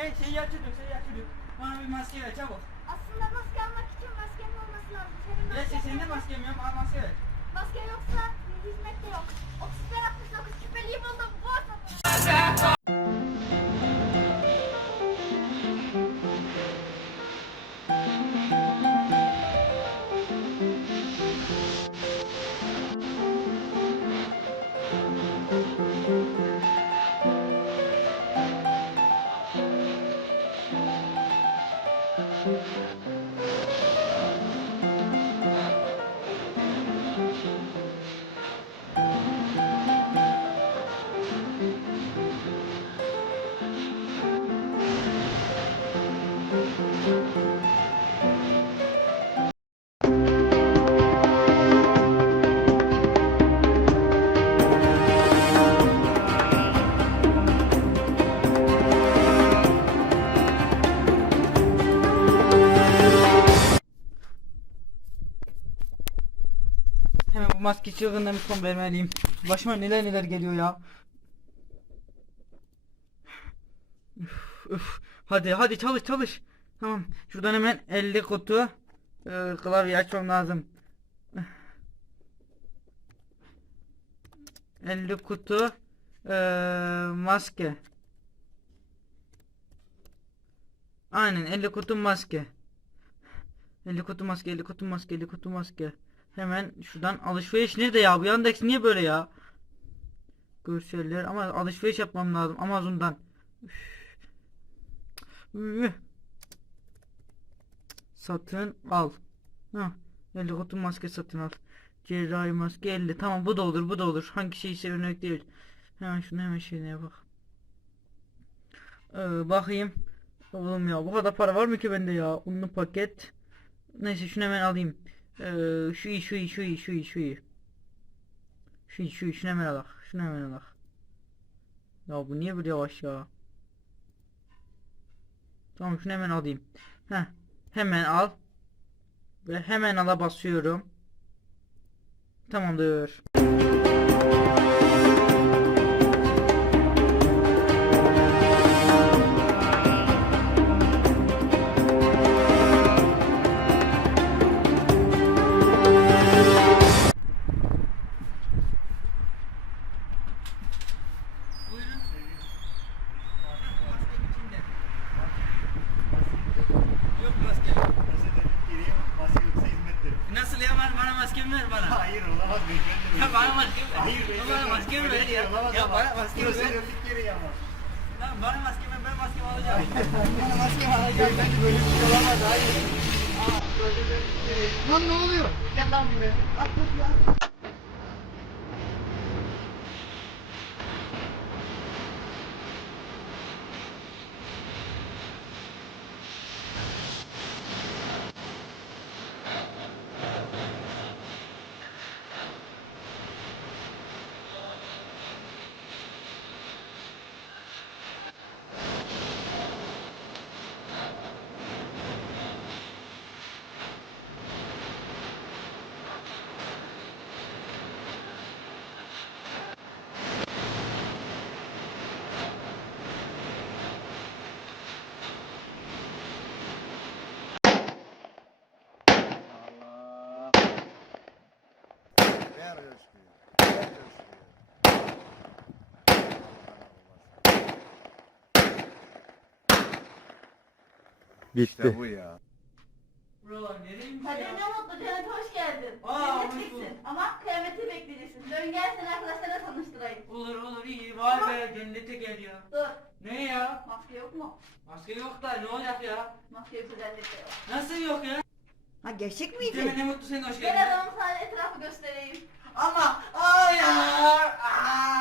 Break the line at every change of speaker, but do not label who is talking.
Hey şeyi açıyorduk şeyi açıyorduk. Bana bir maske ver çabuk.
Aslında maske almak için maskenin olması lazım. Senin
Ya
masken
senin de
yok.
maskem yok bana maske ver.
Maske yoksa
Hemen bu maske çılgından bir son vermeliyim. Başıma neler neler geliyor ya. Üf, üf. Hadi hadi çalış çalış. Tamam. Şuradan hemen 50 kutu e, klavye açmam lazım. 50 kutu e, maske. Aynen 50 kutu maske. 50 kutu maske, 50 kutu maske, 50 kutu maske. Hemen şuradan alışveriş nerede ya? Bu Yandex niye böyle ya? Görseller ama alışveriş yapmam lazım Amazon'dan. Satın al. Ha, 50 kutu maske satın al. Cerrahi maske 50. Tamam bu da olur bu da olur. Hangi şey ise örnek değil. Hemen şunu hemen şeyine bak. Ee, bakayım. Oğlum ya bu kadar para var mı ki bende ya? Unlu paket. Neyse şunu hemen alayım. Ee, şu iyi şu iyi şu iyi şu iyi şu iyi. Şu iyi şu iyi şunu hemen alak. Şunu hemen alak. Ya bu niye böyle yavaş ya? Tamam şunu hemen alayım. Heh. Hemen al. Ve hemen ala basıyorum. Tamamdır. Bana ver.
Hayır olamaz beyefendi.
Ya bana maskemi ver.
Hayır
Ya bana maskemi ver
Böyle
ya. Ya bana maskemi ver.
Prosedürlük gereği ama.
Lan bana maskemi ver ben maskemi alacağım. bana maskemi alacağım.
Beyefendi böyle bir şey olamaz. Hayır. Aa, prosedürlük gereği. Lan ne oluyor? Gel lan buraya. Atlat lan. Allah. Coşkuyu. İşte bu ya.
Bro nereyim
Hadi
ya?
ne mutlu cennete hoş geldin.
Aa, hoş
Cennetliksin ama kıyameti bekleyeceksin. Dön gel seni arkadaşlarla tanıştırayım.
Olur olur iyi vay be cennete gel ya.
Dur.
Ne ya?
Maske yok mu?
Maske yok da ne olacak ya?
Maske yok özellikle yok.
Nasıl yok ya?
Ha gerçek
Deme
miydi?
ne mutlu senin hoş
Gel
geldin.
adamım sana etrafı göstereyim.
Ama hayır. Aa!